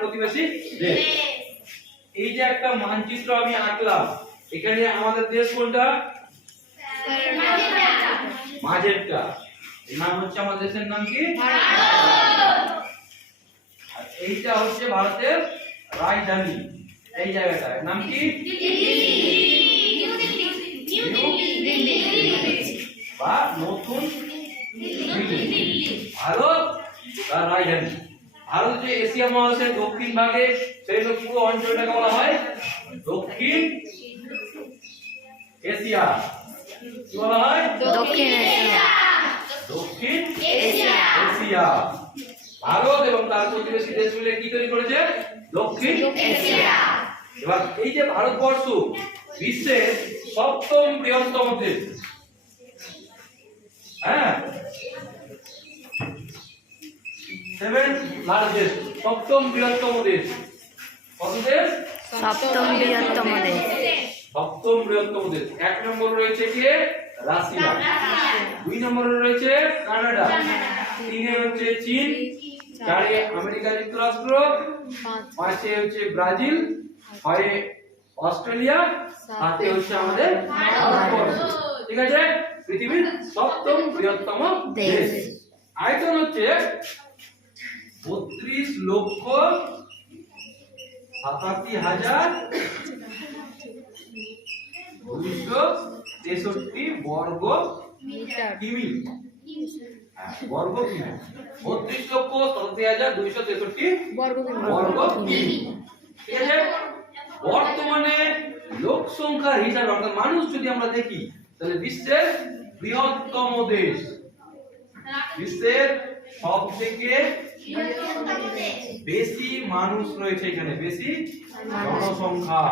প্রতিবেশী দেশ। এই যে একটা মানচিত্র আমি আঁকলাম, এখানে আমাদের দেশ কোনটা? মাঝেরটা। এর নাম হচ্ছে আমাদের দেশের নাম কি? ভারত। আর এইটা হচ্ছে ভারতের রাজধানী। এই জায়গাটার নাম কি? বা নতুন দিল্লি। ভারত তার রাজধানী। ভারত যে এশিয়া মহাদেশের দক্ষিণ ভাগে, সেই পুরো অঞ্চলটাকে বলা হয় দক্ষিণ এশিয়া। কি বলা হয়? দক্ষিণ এশিয়া। দক্ষিণ এশিয়া। ভারত এবং তার প্রতিবেশী দেশগুলো কি তৈরি করেছে? দক্ষিণ এশিয়া। এবার এই যে ভারতবর্ষ বিশ্বের সপ্তম বৃহত্তম দেশ। হ্যাঁ, সেভেন লার্জেস্ট, সপ্তম বৃহত্তম দেশ। কত দেশ? সপ্তম বৃহত্তম দেশ। সপ্তম বৃহত্তম দেশ। এক নম্বরে রয়েছে কে? রাশিয়া। দুই নম্বরে রয়েছে কানাডা। তিনে হচ্ছে চীন। চারে আমেরিকা যুক্তরাষ্ট্র। পাঁচে হচ্ছে ব্রাজিল। ছয়ে অস্ট্রেলিয়া। সাতে হচ্ছে আমাদের ভারতবর্ষ। ঠিক আছে? পৃথিবীর সপ্তম বৃহত্তম দেশ। আয়তন হচ্ছে 32,87,263 বর্গ কিমি। বর্গ কিমি। 32,87,263 বর্গ কিমি। ঠিক আছে? বর্তমানে লোক সংখ্যার হিসাবে, অর্থাৎ মানুষ যদি আমরা দেখি, তাহলে বিশ্বের বৃহত্তম দেশ, বিশ্বের সবথেকে বেশি মানুষ রয়েছে এখানে, বেশি জনসংখ্যা,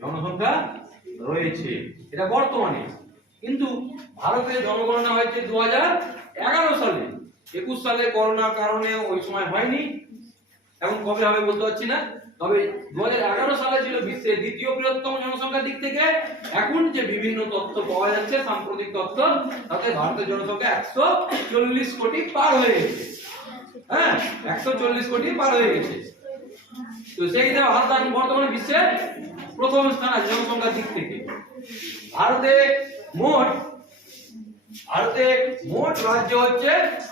জনসংখ্যা রয়েছে, এটা বর্তমানে। কিন্তু ভারতের জনগণনা হয়েছে 2011 সালে। 21 সালে করোনার কারণে ওই সময় হয়নি, এখন কবে হবে বলতে পারছি না। তবে 2011 সালে ছিল বিশ্বের দ্বিতীয় বৃহত্তম জনসংখ্যার দিক থেকে। এখন যে বিভিন্ন তথ্য পাওয়া যাচ্ছে, সাম্প্রতিক তথ্য, তাতে ভারতের জনসংখ্যা 140 কোটি পার হয়ে গেছে। হ্যাঁ, 140 কোটি পার হয়ে গেছে। তো সেই হিসাবে ভারত এখন বর্তমানে বিশ্বের প্রথম স্থান আছে জনসংখ্যার দিক থেকে। ভারতে মোট রাজ্য হচ্ছে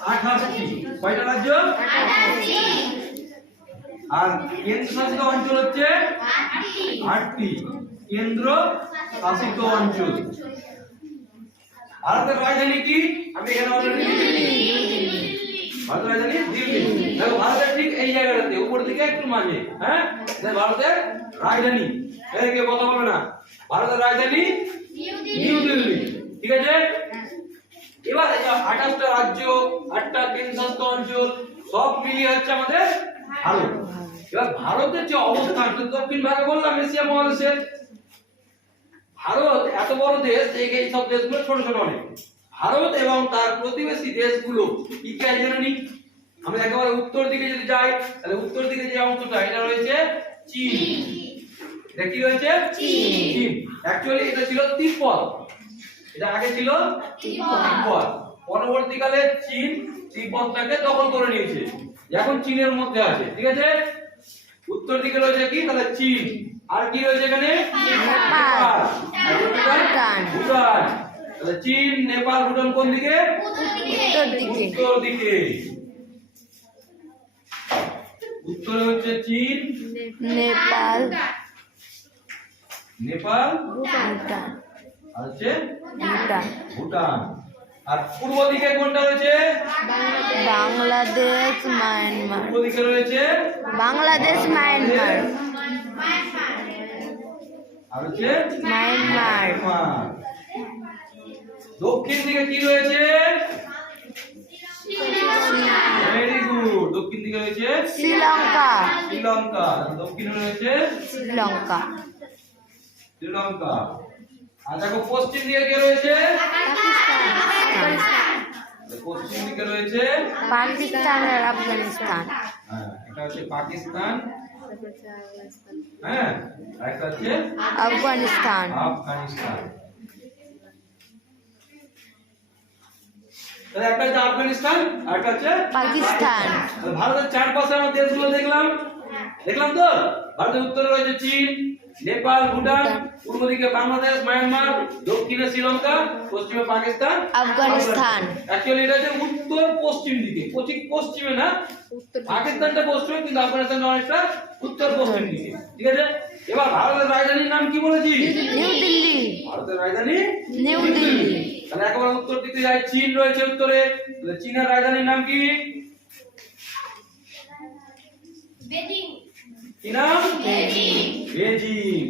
28টি। কয়টা রাজ্য? 28টি। আর কেন্দ্র শাসিত অঞ্চল হচ্ছে 8টি। কেন্দ্র শাসিত অঞ্চল। ভারতের রাজধানী কি? আমি এখানে অলরেডি ভারতের রাজধানী দিল্লি। দেখো ভারতের ঠিক এই জায়গাটাতে উপর দিকে একটু মাঝে। হ্যাঁ, ভারতের রাজধানী। এদিকে কথা বলবে না। ভারতের রাজধানী নিউ দিল্লি। ঠিক আছে? এবার এই 28টা রাজ্য, 8টা কেন্দ্রশাসিত অঞ্চল সব মিলিয়ে হচ্ছে আমাদের ভারত। এবার ভারতের যে অবস্থান, দক্ষিণ ভাগে বললাম এশিয়া মহাদেশের। ভারত এত বড় দেশ, এই সব দেশগুলো ছোট ছোট অনেক। ভারত এবং তার প্রতিবেশী দেশগুলো কি কি আছে জানেন? আমরা একেবারে উত্তর দিকে যদি যাই, তাহলে উত্তর দিকে যে অংশটা, এটা রয়েছে চীন। এটা কি রয়েছে? চীন। অ্যাকচুয়ালি এটা ছিল তিব্বত। এটা আগে ছিল তিব্বত। পরবর্তীকালে চীন তিব্বতটাকে দখল করে নিয়েছে, এখন চীনের মধ্যে আছে। ঠিক আছে? উত্তর দিকে রয়েছে কি? তাহলে চীন। আর কি রয়েছে এখানে? নেপাল। ভুটান। তাহলে চীন, নেপাল, ভুটান কোন দিকে? উত্তর দিকে। উত্তরে হচ্ছে চীন, নেপাল, ভুটান, আর হচ্ছে ভুটান। আর পূর্ব দিকে কোনটা রয়েছে? বাংলাদেশ, মায়ানমার। পূর্ব দিকে রয়েছে বাংলাদেশ, মায়ানমার। আর হচ্ছে মায়ানমার। দক্ষিণ দিকে কি রয়েছে? Very good. দক্ষিণ দিকে রয়েছে শ্রীলঙ্কা। দক্ষিণে রয়েছে শ্রীলঙ্কা। আর দেখো পশ্চিম দিকে কে রয়েছে? পশ্চিম দিকে রয়েছে পাকিস্তান আর আফগানিস্তান। হ্যাঁ, এটা হচ্ছে পাকিস্তান। হ্যাঁ, আর এটা হচ্ছে আফগানিস্তান। তাহলে একটা হচ্ছে আফগানিস্তান আর একটা হচ্ছে পাকিস্তান। তাহলে ভারতের চারপাশে আমরা দেশগুলো দেখলাম তো ভারতের উত্তরে রয়েছে চীন, নেপাল, ভুটান, পূর্ব দিকে বাংলাদেশ, মায়ানমার, দক্ষিণে শ্রীলঙ্কা, পশ্চিমে পাকিস্তান, আফগানিস্তান। অ্যাকচুয়ালি এটা হচ্ছে উত্তর পশ্চিম দিকে, ঠিক পশ্চিমে না, পাকিস্তানটা পশ্চিমে কিন্তু আফগানিস্তানটা অনেকটা উত্তর পশ্চিম দিকে। ঠিক আছে, এবার ভারতের রাজধানীর নাম কি বলেছি? নিউ দিল্লি। ভারতের রাজধানী নিউ দিল্লি। তাহলে একেবারে উত্তর দিকে যায়, চীন রয়েছে উত্তরে, তাহলে চীনের রাজধানীর নাম কি? কি নাম? বেজিং।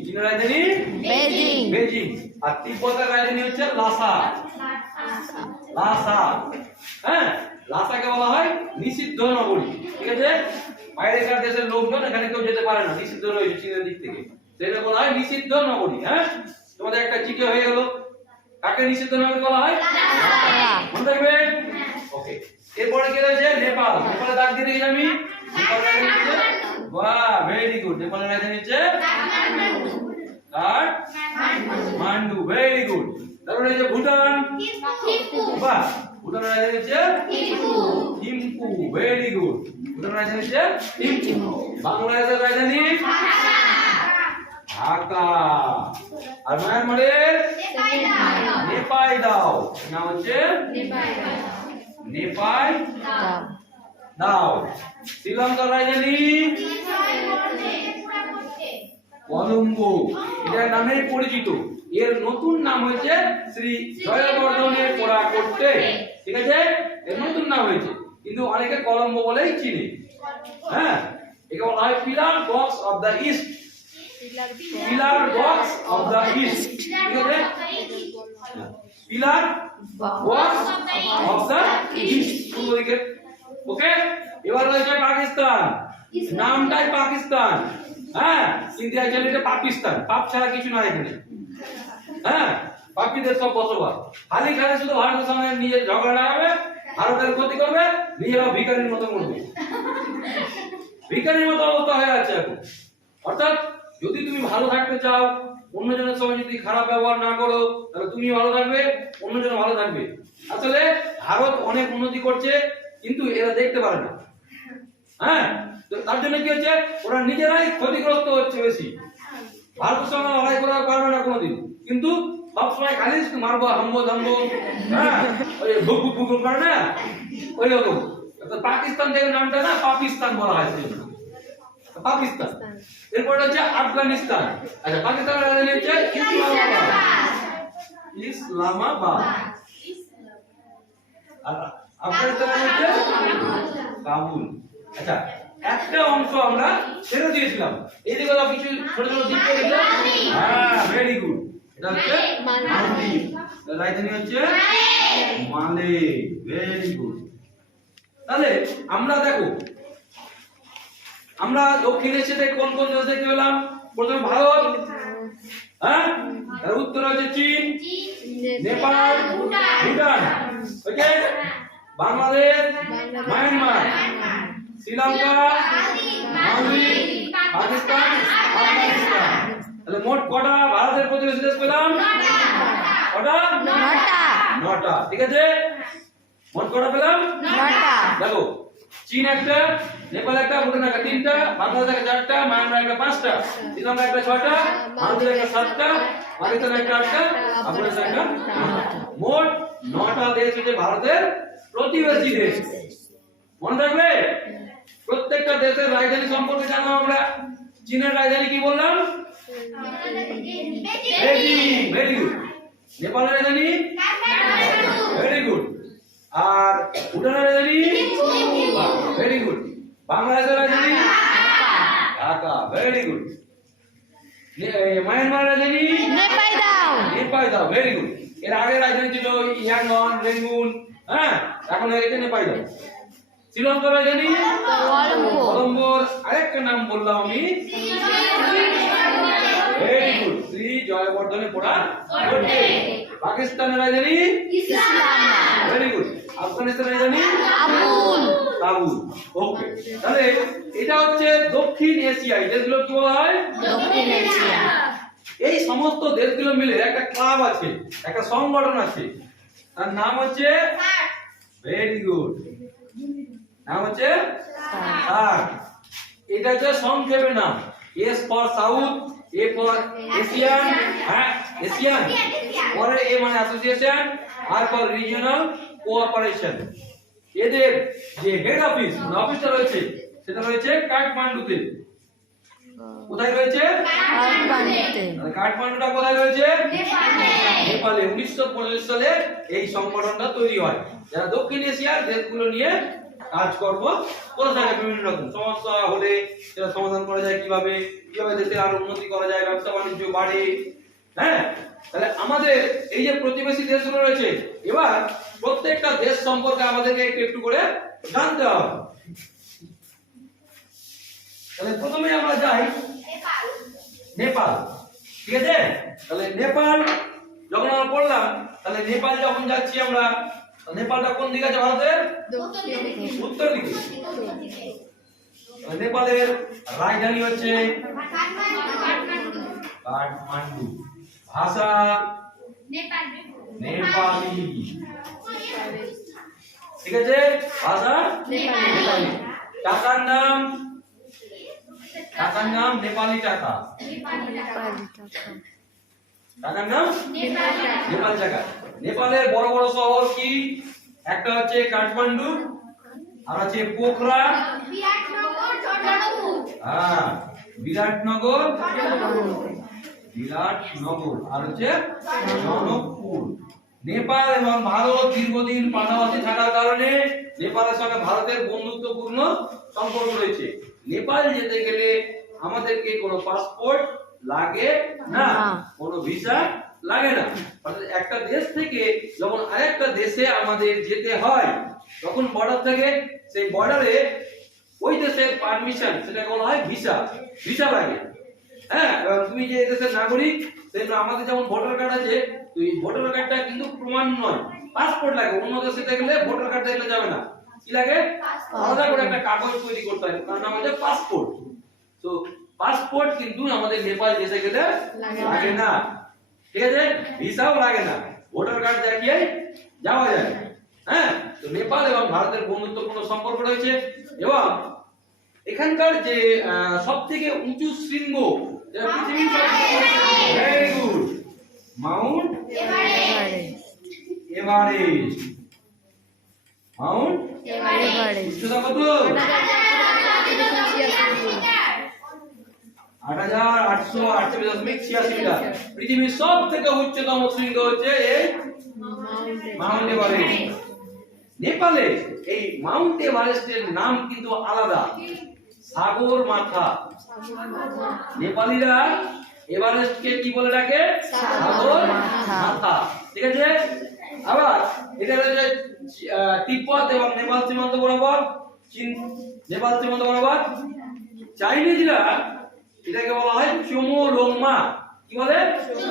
চীনের রাজধানী বেজিং। বেজিং। আর তিব্বতের রাজধানী হচ্ছে লাসা। হ্যাঁ, লাসাকে বলা হয় নিষিদ্ধ নগরী। ঠিক আছে, বাইরেকার দেশের লোকজন এখানে কেউ যেতে পারে না, নিষিদ্ধ রয়েছে চীনের দিক থেকে, সেটা বলা হয় নিষিদ্ধ নগরী। হ্যাঁ, তোমাদের একটা জিকে হয়ে গেল, কাকে নিষিদ্ধ নগরী বলা হয়? মনে থাকবে? ওকে, এরপরে কি রয়েছে? নেপাল। নেপালে দাগ দিয়ে রেখেছি আমি। নেপালের রাজধানী হচ্ছে, বাহ, ভেরি গুড। নেপালের রাজধানী হচ্ছে কাঠমান্ডু। Very good. তারপরে এই যে ভুটান, বাহ, ভুটানের রাজধানী হচ্ছে থিম্পু। Very good. ভুটানের রাজধানী হচ্ছে থিম্পু। বাংলাদেশের রাজধানী ঢাকা। আর মায়ানমারের নেপাইদাও, নাম হচ্ছে নেপাইদাও। শ্রীলঙ্কার রাজধানী কলম্বো, এটার নামে পরিচিত। এর নতুন নাম হয়েছে শ্রী জয়বর্ধনের পোড়াকোট্টে। ঠিক আছে, এর নতুন নাম হয়েছে, কিন্তু অনেকে কলম্বো বলেই চিনে। হ্যাঁ, একে বলা হয় pillar box of the east. Pillar box of the east. ঠিক আছে, pillar box of the east, পূর্ব দিকে। ওকে, এবার রয়েছে পাকিস্তান। নামটাই পাকিস্তান, হ্যাঁ, কিন্তু অ্যাকচুয়ালি এটা পাকিস্তান। পাপ ছাড়া কিছু না এখানে। হ্যাঁ, পাপিদের সব বসবাস। খালি শুধু ভারতের সঙ্গে নিজের ঝগড়া লাগাবে, ভারতের ক্ষতি করবে, নিজেরাও ভিখারির মতো মরবে। ভিখারির মতো অবস্থা হয়ে আছে এখন। অর্থাৎ যদি তুমি ভালো থাকতে চাও, অন্যজনের সঙ্গে যদি খারাপ ব্যবহার না করো, তাহলে তুমি ভালো থাকবে, অন্যজন ভালো থাকবে। আসলে ভারত অনেক উন্নতি করছে, কিন্তু এরা দেখতে পারে না। হ্যাঁ, তো তার জন্য কি হচ্ছে, ওরা নিজেরাই ক্ষতিগ্রস্ত হচ্ছে বেশি। ভারতের সঙ্গে লড়াই করা পারবে না কোনোদিন, কিন্তু সবসময় খালি মারবো, হামবো ধামবো, হ্যাঁ, ওই ভুক ভুক ভুক করে না, ওই রকম। পাকিস্তান থেকে নামটা না পাকিস্তান বলা হয়, পাকিস্তান। এরপর হচ্ছে আফগানিস্তান। আচ্ছা, পাকিস্তানের রাজধানী হচ্ছে ইসলামাবাদ। আর আফগানিস্তানের হচ্ছে কাবুল। আচ্ছা, একটা অংশ আমরা ছেড়ে দিয়েছিলাম, এই দিকে কিছু ছোট ছোট দিক দিয়ে দিলাম। হ্যাঁ, ভেরি গুড। এটা হচ্ছে মালদ্বীপ, রাজধানী হচ্ছে মালে। Very good. তাহলে আমরা দেখো, আমরা দক্ষিণ এশিয়াতে কোন কোন দেশ দেখতে পেলাম? প্রথমে ভারত, হ্যাঁ, তার উত্তরে হচ্ছে চীন, নেপাল, ভুটান, ওকে, বাংলাদেশ, মায়ানমার, শ্রীলঙ্কা, মালদ্বীপ, পাকিস্তান, আফগানিস্তান। তাহলে মোট কটা ভারতের প্রতিবেশী দেশ পেলাম? কটা? 9টা। ঠিক আছে, মোট কটা পেলাম? 9টা। দেখো, চীন একটা, নেপাল একটা, ভুটান একটা, 3টা, বাংলাদেশ একটা 4টা, মায়ানমার একটা 5টা, শ্রীলঙ্কা একটা 6টা, মালদ্বীপ একটা 7টা, পাকিস্তান একটা 8টা, আফগানিস্তান একটা 9টা। মোট 9টা দেশ হচ্ছে ভারতের প্রতিবেশী দেশ। মনে রাখবে, প্রত্যেকটা দেশের রাজধানী সম্পর্কে জানো আমরা। চীনের রাজধানী কি বললাম? বেজিং। Very good. নেপালের রাজধানী ভেরি গুড। আর ভুটানের রাজধানী ভেরি গুড। বাংলাদেশের রাজধানী ঢাকা। Very good. মায়ানমারের রাজধানী নেপাইদাও। Very good. এর আগে রাজধানী ছিল ইয়াঙ্গন, রেঙ্গুন, হ্যাঁ, এখন হয়ে গেছে নেপাইদাও। শ্রীলঙ্কার রাজধানী কলম্বোর আরেকটা নাম বললাম আমি, ভেরি গুড, শ্রী জয়বর্ধনে পোড়াকোট্টে। পাকিস্তানের রাজধানী ইসলামাবাদ। Very good. আফগানিস্তানের রাজধানী কাবুল। ওকে, তাহলে এটা হচ্ছে দক্ষিণ এশিয়া। এই দেশগুলো কি বলা হয়? দক্ষিণ এশিয়া। এই সমস্ত দেশগুলো মিলে একটা ক্লাব আছে, একটা সংগঠন আছে, তার নাম হচ্ছে ভেরি গুড। নাম হচ্ছে সার্ক। এটা হচ্ছে সংক্ষেপে নাম। S for south, A for Asian, হ্যাঁ এশিয়ান, পরে এ মানে association, R for regional cooperation. এদের যে হেড অফিস মানে অফিসটা রয়েছে সেটা রয়েছে কাঠমান্ডুতে। কোথায় রয়েছে? কাঠমান্ডুতে। কাঠমান্ডুটা কোথায় রয়েছে? নেপালে। 1925 সালে এই সংগঠনটা তৈরি হয়, যারা দক্ষিণ এশিয়ার দেশগুলো নিয়ে কাজকর্ম করে থাকে। বিভিন্ন রকম সমস্যা হলে সেটা সমাধান করা যায়, কিভাবে কিভাবে দেশের আরো উন্নতি করা যায়, ব্যবসা বাণিজ্য বাড়ে। হ্যাঁ, তাহলে আমাদের এই যে প্রতিবেশী দেশগুলো রয়েছে, এবার প্রত্যেকটা দেশ সম্পর্কে আমাদেরকে একটু একটু করে জানতে হবে। তাহলে প্রথমে আমরা যাই নেপাল। ঠিক আছে, তাহলে নেপাল যখন আমরা পড়লাম, তাহলে নেপাল যখন যাচ্ছি আমরা, নেপালটা কোন দিকে আছে ভারতের? উত্তর দিকে। নেপালের রাজধানী হচ্ছে কাঠমান্ডু। ভাষা নেপালি। ঠিক আছে, ভাষা নেপালি। টাকার নাম নেপালি টাকা। টাকার নাম নেপালি টাকা। নেপালের বড় বড় শহর কি? একটা হচ্ছে কাঠমান্ডু, আর আছে পোখরা, হ্যাঁ বিরাটনগর, আর হচ্ছে জনকপুর। নেপাল এবং ভারত দীর্ঘদিন পাশাপাশি থাকার কারণে নেপালের সঙ্গে ভারতের বন্ধুত্বপূর্ণ সম্পর্ক রয়েছে। নেপাল যেতে গেলে আমাদেরকে কোনো পাসপোর্ট লাগে না, কোনো ভিসা লাগে না। অর্থাৎ একটা দেশ থেকে যখন আরেকটা দেশে আমাদের যেতে হয়, তখন বর্ডার থেকে সেই বর্ডারে ওই দেশের পারমিশন, সেটা বলা হয় ভিসা। ভিসা লাগে। হ্যাঁ, এবার তুমি যে দেশের নাগরিক, সেটা আমাদের যেমন ভোটার কার্ড আছে, তো এই ভোটার কার্ডটা কিন্তু প্রমাণ নয়, পাসপোর্ট লাগে। অন্য দেশে গেলে ভোটার কার্ড দেখলে যাবে না, কি লাগে? আলাদা করে একটা কাগজ তৈরি করতে হয়, তার নাম হচ্ছে পাসপোর্ট। তো পাসপোর্ট কিন্তু আমাদের নেপাল দেশে গেলে লাগে না। ঠিক আছে, ভিসাও লাগে না, ভোটার কার্ড দেখিয়ে যাওয়া যায়। হ্যাঁ, তো নেপাল এবং ভারতের বন্ধুত্বপূর্ণ সম্পর্ক রয়েছে। এবং এখানকার যে সবথেকে উঁচু শৃঙ্গ, যেটা পৃথিবীর very good, Mount Everest. Mount Everest উচ্চতা কত? 8886 মিটার। পৃথিবীর সবথেকে উচ্চতম শৃঙ্গ হচ্ছে এই মাউন্ট এভারেস্ট। নেপালে এই মাউন্ট এভারেস্টের নাম কিন্তু আলাদা, সাগর মাথা। নেপালিরা এভারেস্টকে কি বলে ডাকে? সাগর মাথা। ঠিক আছে, আবার এটা রয়েছে তিব্বত এবং নেপাল সীমান্ত বরাবর, চীন নেপাল সীমান্ত বরাবর। চাইনিজরা এটাকে বলা হয় চোমোলংমা। কি বলে?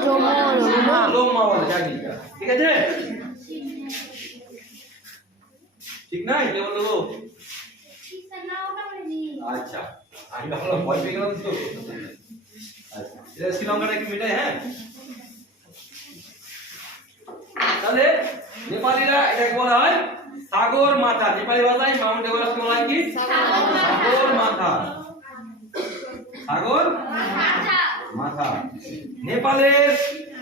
চোমোলংমা বলে চাইনিজরা। ঠিক আছে, ঠিক না? এটা বললো। আচ্ছা, আমি ভাবলাম ভয় পেয়ে গেলাম তো। আচ্ছা, এটা শ্রীলঙ্কাটা একটু মিটাই। হ্যাঁ, তাহলে নেপালিরা এটাকে বলা হয় সাগর মাথা। নেপালি ভাষায় মাউন্ট এভারেস্ট বলা হয় কি? সাগর মাথা। সাগর মাথা। নেপালের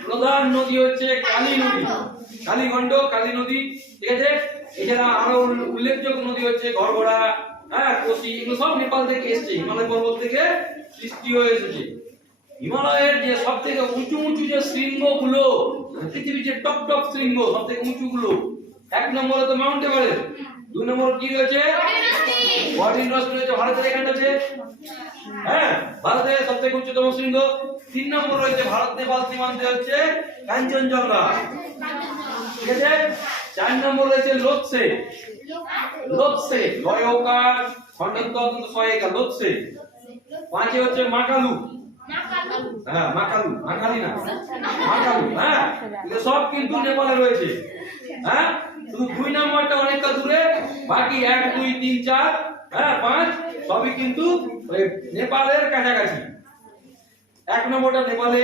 প্রধান নদী হচ্ছে কালী নদী, কালীগণ্ড, কালী নদী। ঠিক আছে, এছাড়া আরো উল্লেখযোগ্য নদী হচ্ছে ঘরঘরা, হ্যাঁ কোসি, এগুলো সব নেপাল থেকে এসেছে, হিমালয় পর্বত থেকে সৃষ্টি হয়ে এসেছে। হিমালয়ের যে সব থেকে উঁচু উঁচু যে শৃঙ্গগুলো, পৃথিবীর যে টপ টপ শৃঙ্গ সব থেকে উঁচু গুলো, এক নম্বরে তো মাউন্ট এভারেস্ট, দুই নম্বর কি রয়েছে? বডিনরস রয়েছে, ভারতের এখানটা আছে। হ্যাঁ, ভারতের সব থেকে উচ্চতম শৃঙ্গ। তিন নম্বর রয়েছে ভারত নেপাল সীমান্তে হচ্ছে কাঞ্চনজঙ্ঘা। ঠিক আছে, চার নম্বর রয়েছে লোৎসে। লোৎসে লয়কার খণ্ডন্তর কিন্তু সহায়িকা লোৎসে। পাঁচে হচ্ছে মাকালু। হ্যাঁ, মাকালু, মাকালি না, মাকালু। হ্যাঁ, এগুলো সব কিন্তু নেপালে রয়েছে। হ্যাঁ, শুধু দুই নম্বরটা অনেকটা দূরে, বাকি 1 2 3 4 হ্যাঁ 5 সবই কিন্তু নেপালের কাছাকাছি। এক নম্বরটা নেপালে,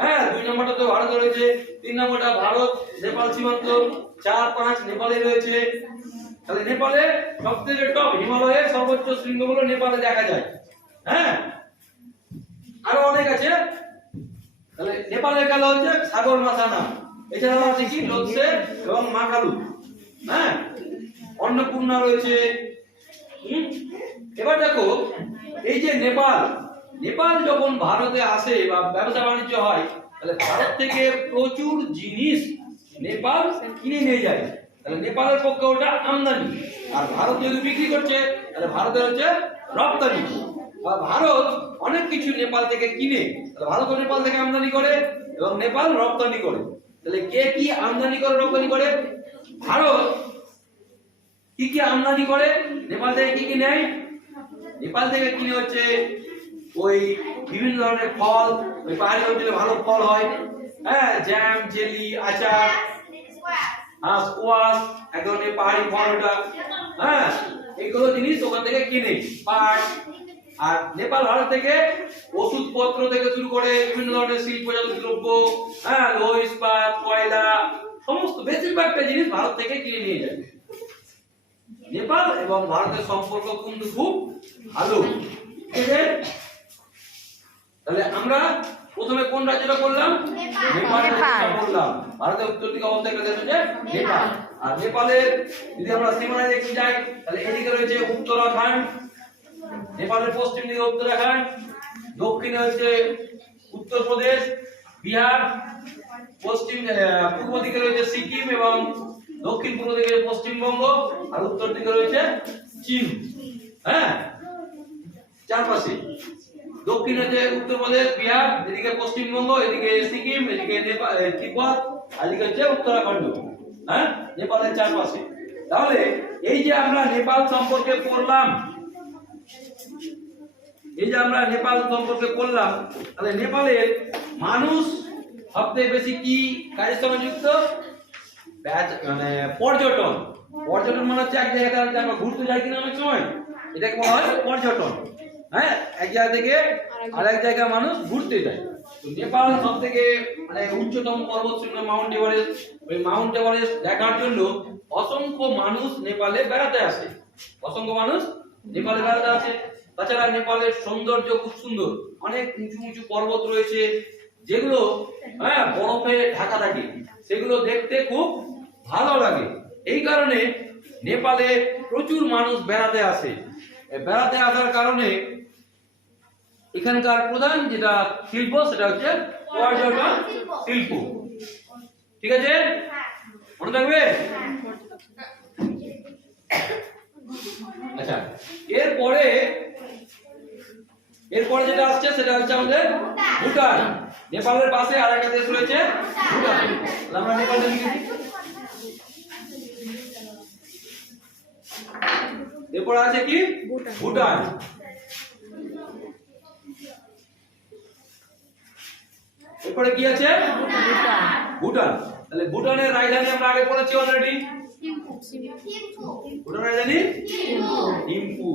হ্যাঁ, দুই নম্বরটা তো ভারতে রয়েছে, তিন নম্বরটা ভারত নেপাল সীমান্ত, 4, 5 নেপালে রয়েছে। তাহলে নেপালে সবথেকে টপ হিমালয়ের সর্বোচ্চ শৃঙ্গগুলো নেপালে দেখা যায়। হ্যাঁ, আরো অনেক আছে। তাহলে নেপালের গেল হচ্ছে সাগর মাথানা, এছাড়াও আছে কি লোৎসে এবং মাকালু। হ্যাঁ, অন্নপূর্ণা রয়েছে। এবার দেখো এই যে নেপাল যখন ভারতে আসে বা ব্যবসা বাণিজ্য হয়, তাহলে ভারত থেকে প্রচুর জিনিস নেপাল কিনে নিয়ে যায়। তাহলে নেপালের পক্ষে ওটা আমদানি, আর ভারত যদি বিক্রি করছে তাহলে ভারতের হচ্ছে রপ্তানি। বা ভারত অনেক কিছু নেপাল থেকে কিনে, তাহলে ভারত নেপাল থেকে আমদানি করে এবং নেপাল রপ্তানি করে। তাহলে কে কি আমদানি করে রপ্তানি করে? ভারত কি কি আমদানি করে, নেপাল থেকে কি কি নেয়? নেপাল থেকে কিনে হচ্ছে ওই বিভিন্ন ধরনের ফল, ওই পাহাড়ি অঞ্চলে ভালো ফল হয়, হ্যাঁ, জ্যাম, জেলি, আচার, স্কোয়াশ, এক ধরনের পাহাড়ি ফল ওটা, হ্যাঁ, এইগুলো জিনিস ওখান থেকে কিনে। পাট, আর নেপাল ভারত থেকে ওষুধপত্র থেকে শুরু করে বিভিন্ন ধরনের শিল্পজাত দ্রব্য, হ্যাঁ, লৌহ ইস্পাত, কয়লা, সমস্ত বেশিরভাগটা জিনিস ভারত থেকে কিনে নিয়ে যায়। নেপাল এবং ভারতের সম্পর্ক কিন্তু খুব ভালো। তাহলে আমরা প্রথমে কোন রাজ্যটা করলাম? নেপাল রাজ্যটা করলাম। ভারতের উত্তর দিকে অবস্থিত একটা দেশ হচ্ছে নেপাল। আর নেপালের যদি আমরা সীমানা দেখতে যাই, তাহলে এদিকে রয়েছে উত্তরাখণ্ড, নেপালের পশ্চিম দিকে উত্তরাখণ্ড, দক্ষিণে হচ্ছে উত্তরপ্রদেশ, বিহার, পূর্ব দিকে রয়েছে সিকিম এবং দক্ষিণ পূর্ব দিকে পশ্চিমবঙ্গ, আর উত্তর দিকে রয়েছে চীন। হ্যাঁ, চারপাশে দক্ষিণে যে উত্তরপ্রদেশ, বিহার, এদিকে পশ্চিমবঙ্গ, এদিকে সিকিম, এদিকে নেপাল, তিব্বত, আর এদিকে হচ্ছে উত্তরাখণ্ড। হ্যাঁ, নেপালের চারপাশে। তাহলে এই যে আমরা নেপাল সম্পর্কে পড়লাম, তাহলে নেপালের মানুষ সবথেকে বেশি কি কাজের সঙ্গে যুক্ত? মানে পর্যটন মানে হচ্ছে এক জায়গা থেকে আমরা ঘুরতে যাই কিনা অনেক সময়, এটাকে বলা হয় পর্যটন। হ্যাঁ, এক জায়গা থেকে আরেক জায়গায় মানুষ ঘুরতে যায়। তো নেপাল সবথেকে মানে উচ্চতম পর্বতশৃঙ্গ মাউন্ট এভারেস্ট, ওই মাউন্ট এভারেস্ট দেখার জন্য অসংখ্য মানুষ নেপালে বেড়াতে আসে। তাছাড়া নেপালের সৌন্দর্য খুব সুন্দর, অনেক উঁচু উঁচু পর্বত রয়েছে যেগুলো, হ্যাঁ, বরফে ঢাকা থাকে, সেগুলো দেখতে খুব ভালো লাগে। এই কারণে নেপালে প্রচুর মানুষ বেড়াতে আসে। বেড়াতে আসার কারণে এখানকার প্রধান যেটা শিল্প সেটা হচ্ছে পর্যটন শিল্প। ঠিক আছে, মনে থাকবে? আচ্ছা, এরপরে যেটা আসছে সেটা হচ্ছে আমাদের ভুটান। নেপালের পাশে আরেকটা দেশ রয়েছে ভুটান। আমরা নেপালে লিখেছি। এরপরে আছে কি? ভুটান। এরপরে কি আছে? ভুটান। তাহলে ভুটানের রাজধানী আমরা আগে পড়েছি অলরেডি। ভুটানের রাজধানী থিম্পু।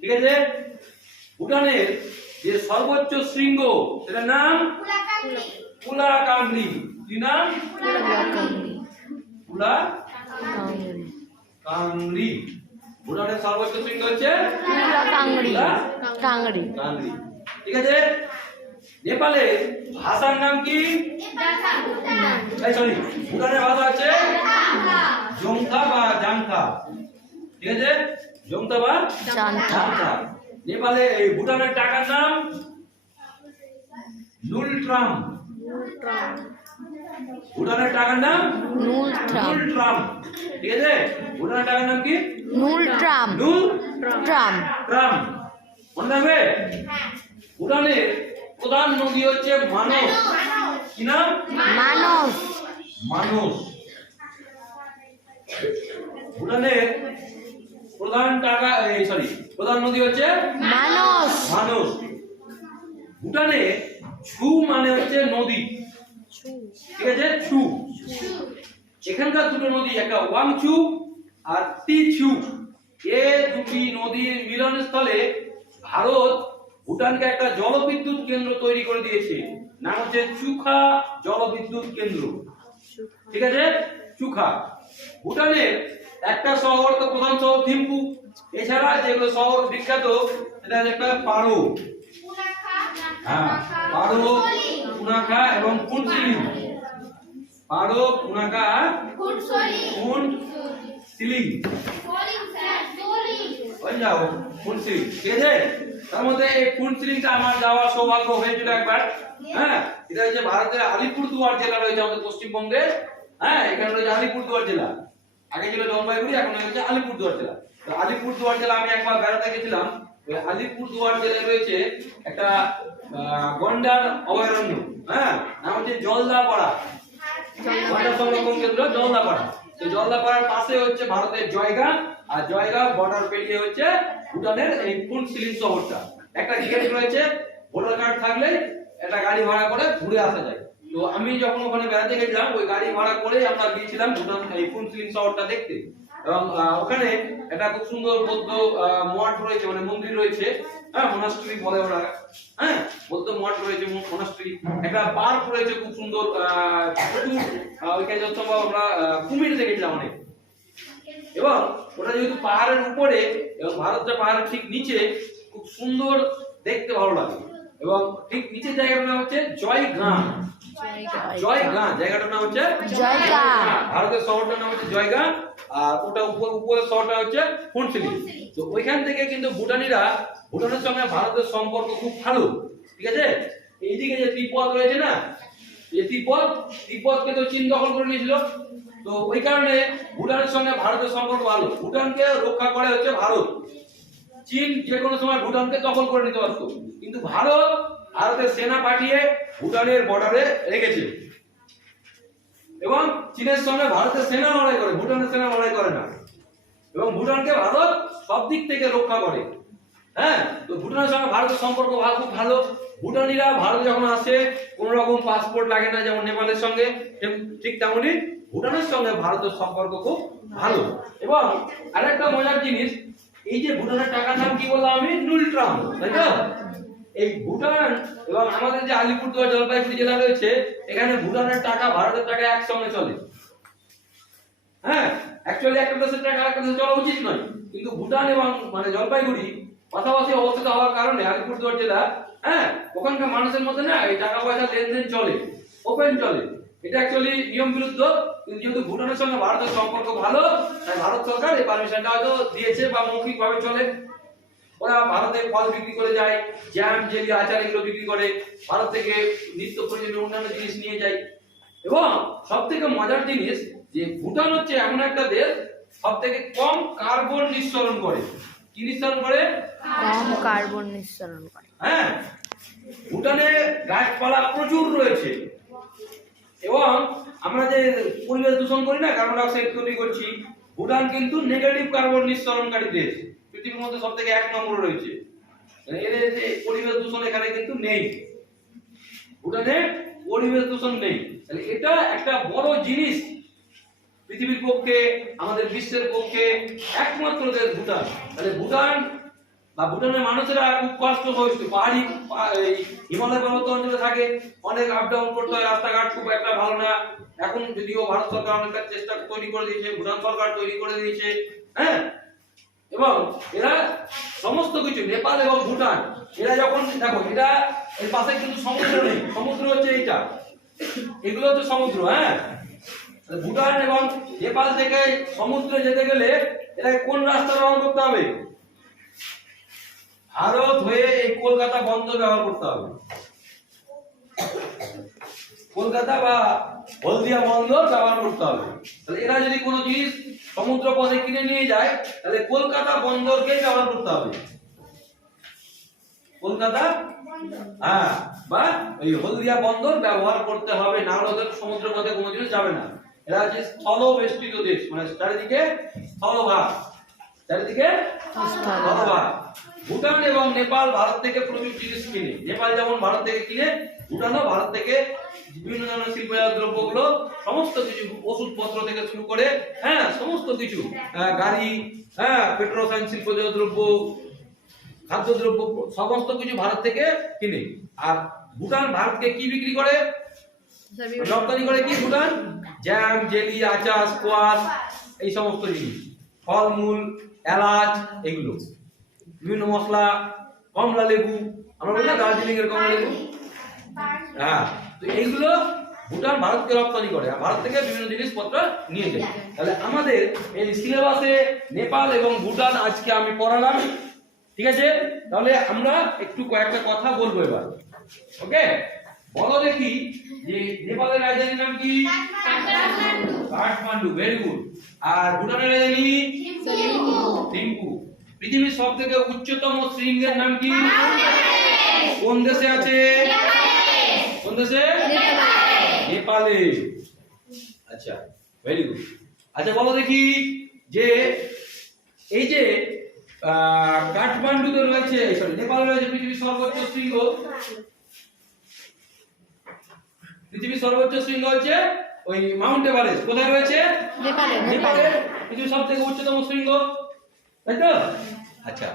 ঠিক আছে, ভুটানের যে সর্বোচ্চ শৃঙ্গ সেটার নাম কুলাকাংরি। কি নাম? কুলাকাংরি। ভুটানের সর্বোচ্চ শৃঙ্গ হচ্ছে কুলাকাংরি। ঠিক আছে, নেপালের ভাষার নাম কি? ভুটানের ভাষা আছে জংখা বা জাংখা। ঠিক আছে, জংখা বা জাংখা। নেপালে এই ভুটানের টাকার নাম নুলট্রাম। ভুটানের টাকার নাম নুলট্রাম। ঠিক আছে, ভুটানের টাকার নাম কি? নুলট্রাম। মনে রাখবে। ভুটানের প্রধান নদী হচ্ছে মানস। কি নাম? মানস। ভুটানের প্রধান নদী হচ্ছে মানস। ভুটানে ছু মানে হচ্ছে নদী। ঠিক আছে, ছু। এখানকার দুটো নদী, একটা ওয়াংচু আর তিছু। এই দুটি নদীর মিলনস্থলে ভারত ভুটানকে একটা জলবিদ্যুৎ কেন্দ্র তৈরি করে দিয়েছে, নাম হচ্ছে চুখা জলবিদ্যুৎ কেন্দ্র। ঠিক আছে, চুখা। ভুটানের একটা শহর তো প্রধান শহর থিম্পু, এছাড়া যেগুলো শহর বিখ্যাত সেটা একটা পারো, হ্যাঁ পারো, পুনাখা এবং ফুনসিলিং। পারো, পুনাখা, ফুনসিলিং, ওই যাও ফুনসিলিং। ঠিক আছে, তার মধ্যে এই ফুনসিলিংটা আমার যাওয়ার সৌভাগ্য হয়েছিল একবার। হ্যাঁ, এটা হচ্ছে ভারতের আলিপুরদুয়ার জেলা রয়েছে আমাদের পশ্চিমবঙ্গে। হ্যাঁ, এখানে রয়েছে আলিপুরদুয়ার জেলা, আগে ছিল জলপাইগুড়ি, এখন হচ্ছে আলিপুরদুয়ার জেলা। তো আলিপুরদুয়ার জেলা আমি একবার বেড়াতে গেছিলাম। ওই আলিপুরদুয়ার জেলায় রয়েছে একটা গন্ডার অভয়ারণ্য, হ্যাঁ নাম হচ্ছে জলদাপাড়া, গন্ডার সংরক্ষণ কেন্দ্র জলদাপাড়া। তো জলদাপাড়ার পাশে হচ্ছে ভারতের জয়গাঁ, আর জয়গাঁ বর্ডার পেরিয়ে হচ্ছে ভুটানের এই ফুনসিলিং শহরটা। একটা গেট রয়েছে, ভোটার কার্ড থাকলে একটা গাড়ি ভাড়া করে ঘুরে আসা যায়। তো আমি যখন ওখানে বেড়াতে গেছিলাম, ওই গাড়ি ভাড়া করে আমরা গিয়েছিলাম ভুটান এই ফুনসিলিং শহরটা দেখতে। এবং ওখানে একটা খুব সুন্দর বৌদ্ধ মঠ রয়েছে, মানে মন্দির রয়েছে, হ্যাঁ মনাস্ট্রি বলে ওরা, হ্যাঁ বৌদ্ধ মঠ রয়েছে, মনাস্ট্রি। একটা পার্ক রয়েছে খুব সুন্দর, প্রচুর ওইখানে যত সম্ভব আমরা কুমির দেখেছিলাম অনেক। এবং ওটা যেহেতু পাহাড়ের উপরে এবং ভারতটা পাহাড়ের ঠিক নিচে, খুব সুন্দর দেখতে ভালো লাগে। এবং ঠিক নিচের জায়গাটার নাম হচ্ছে জয়গাঁ। জয়গাঁ জায়গাটার নাম হচ্ছে জয়গাঁ। ভারতের শহরটার নাম হচ্ছে জয়গাঁ, আর ওটা উপরের শহরটা হচ্ছে ফুনসিলিং। তো ওইখান থেকে কিন্তু ভুটানের সঙ্গে ভারতের সম্পর্ক খুব ভালো। ঠিক আছে, এইদিকে যে তিব্বত রয়েছে না, এই তিব্বতকে তো চীন দখল করে নিয়েছিল। তো ওই কারণে ভুটানের সঙ্গে ভারতের সম্পর্ক ভালো। ভুটানকে রক্ষা করে হচ্ছে ভারত। চীন যে কোনো সময় ভুটানকে দখল করে নিতে পারত, কিন্তু ভারতের সেনা পাঠিয়ে ভুটানের বর্ডারে রেখেছে। এবং চীনের সঙ্গে ভারতের সেনা লড়াই করে, ভুটানের সেনা লড়াই করে না। এবং ভুটানকে ভারত সব দিক থেকে রক্ষা করে। হ্যাঁ, তো ভুটানের সঙ্গে ভারতের সম্পর্ক খুব ভালো। ভুটানিরা ভারতে যখন আসে কোন রকম পাসপোর্ট লাগে না, যেমন নেপালের সঙ্গে, ঠিক তেমনি ভুটানের সঙ্গে ভারতের সম্পর্ক খুব ভালো। এবং আরেকটা মজার জিনিস, এই যে ভুটানের টাকার নাম কি বললাম আমি, নুলট্রাম, তাই তো? এই ভুটান এবং আমাদের যে আলিপুরদুয়ার জলপাইগুড়ি জেলা রয়েছে, এখানে ভুটানের টাকা ভারতের টাকা একসঙ্গে চলে। হ্যাঁ, অ্যাকচুয়ালি একটা দেশের টাকা আরেকটা দেশে চলা উচিত নয়, কিন্তু ভুটান এবং মানে জলপাইগুড়ি পাশাপাশি অবস্থিত হওয়ার কারণে আলিপুরদুয়ার জেলা, হ্যাঁ ওখানকার মানুষের মধ্যে না এই টাকা পয়সা লেনদেন চলে, ওপেন চলে। এটা অ্যাকচুয়ালি নিয়ম বিরুদ্ধ, কিন্তু যেহেতু ভুটানের সঙ্গে ভারতের সম্পর্ক ভালো, তাই ভারত সরকার এই পারমিশনটা হয়তো দিয়েছে বা মৌখিক ভাবে চলে। ওরা ভারতে ফল বিক্রি করে যায়, জ্যাম, জেলি, আচার এগুলো বিক্রি করে, ভারত থেকে নিত্য প্রয়োজনীয় অন্যান্য জিনিস নিয়ে যায়। এবং সব থেকে মজার জিনিস যে ভুটান হচ্ছে এমন একটা দেশ সব থেকে কম কার্বন নিঃসরণ করে। কি নিঃসরণ করে? কম কার্বন নিঃসরণ করে। হ্যাঁ, ভুটানে গাছপালা প্রচুর রয়েছে। এবং আমরা যে পরিবেশ দূষণ করি না, কার্বন ডাই অক্সাইড তৈরি করছি, ভুটান কিন্তু নেগেটিভ কার্বন নিঃসরণকারী দেশ, পৃথিবীর মধ্যে সবথেকে 1 নম্বরে রয়েছে। এর যে পরিবেশ দূষণ এখানে কিন্তু নেই, ভুটানে পরিবেশ দূষণ নেই। তাহলে এটা একটা বড় জিনিস পৃথিবীর পক্ষে, আমাদের বিশ্বের পক্ষে একমাত্র দেশ ভুটান। তাহলে ভুটান বা ভুটানের মানুষেরা খুব কষ্ট হয়েছে, পাহাড়ি হিমালয় পর্বত অঞ্চলে থাকে, অনেক আপ ডাউন করতে হয়, রাস্তাঘাট খুব একটা ভালো না। এখন যদিও ভারত সরকার অনেকটা চেষ্টা তৈরি করে দিয়েছে, ভুটান সরকার তৈরি করে দিয়েছে। হ্যাঁ, এবং এরা সমস্ত কিছু, নেপাল এবং ভুটান, এরা যখন দেখো এটা এর পাশে কিন্তু সমুদ্র নেই, সমুদ্র হচ্ছে এইটা, এগুলো হচ্ছে সমুদ্র। হ্যাঁ, ভুটান এবং নেপাল থেকে সমুদ্রে যেতে গেলে এটাকে কোন রাস্তা ব্যবহার করতে হবে? ভারত হয়ে এই কলকাতা বন্দর ব্যবহার করতে হবে। কলকাতা বা হলদিয়া বন্দর ব্যবহার করতে হবে। তাহলে এরা যদি কোনো জিনিস সমুদ্র পথে কিনে নিয়ে যায়, তাহলে কলকাতা বন্দরকে ব্যবহার করতে হবে। কলকাতা, হ্যাঁ, বা এই হলদিয়া বন্দর ব্যবহার করতে হবে, না হলে ওদের সমুদ্র পথে কোনো জিনিস যাবে না। এরা হচ্ছে স্থলবেষ্টিত দেশ, মানে চারিদিকে স্থলভাগ, চারিদিকে স্থলভাগ। ভুটান এবং নেপাল ভারত থেকে প্রচুর জিনিস কিনে, নেপাল যেমন ভারত থেকে কিনে, ভুটানও ভারত থেকে বিভিন্ন ধরনের শিল্পজাত দ্রব্যগুলো, সমস্ত কিছু, ওষুধপত্র থেকে শুরু করে, হ্যাঁ সমস্ত কিছু, গাড়ি, হ্যাঁ পেট্রোসাইন শিল্পজাত দ্রব্য, খাদ্যদ্রব্য সমস্ত কিছু ভারত থেকে কিনে। আর ভুটান ভারতকে কি বিক্রি করে, রপ্তানি করে কি ভুটান? জ্যাম, জেলি, আচার, স্কোয়াশ, এই সমস্ত জিনিস, ফলমূল, এলাচ, এগুলো বিভিন্ন মশলা, কমলা লেবু, আমরা বলি না দার্জিলিং এর কমলা লেবু, হ্যাঁ, তো এইগুলো ভুটান ভারতকে রপ্তানি করে আর ভারত থেকে বিভিন্ন জিনিসপত্র নিয়ে যায়। তাহলে আমাদের এই সিলেবাসে নেপাল এবং ভুটান আজকে আমি পড়ালাম, ঠিক আছে? তাহলে আমরা একটু কয়েকটা কথা বলবো এবার, ওকে? বলো দেখি যে নেপালের রাজধানীর নাম কি? Kathmandu, very good. আর ভুটানের রাজধানী থিম্পু। পৃথিবীর সবথেকে উচ্চতম শৃঙ্গের নাম কি? কোন দেশে আছে? কোন দেশে? নেপালে। আচ্ছা, ভেরি গুড। আচ্ছা বলো দেখি যে এই যে কাঠমান্ডুতে রয়েছে, সরি নেপালে রয়েছে পৃথিবীর সর্বোচ্চ শৃঙ্গ। পৃথিবীর সর্বোচ্চ শৃঙ্গ হচ্ছে ওই মাউন্ট এভারেস্ট। কোথায় রয়েছে? নেপালে। পৃথিবীর সবথেকে উচ্চতম শৃঙ্গ, তাই তো? আচ্ছা,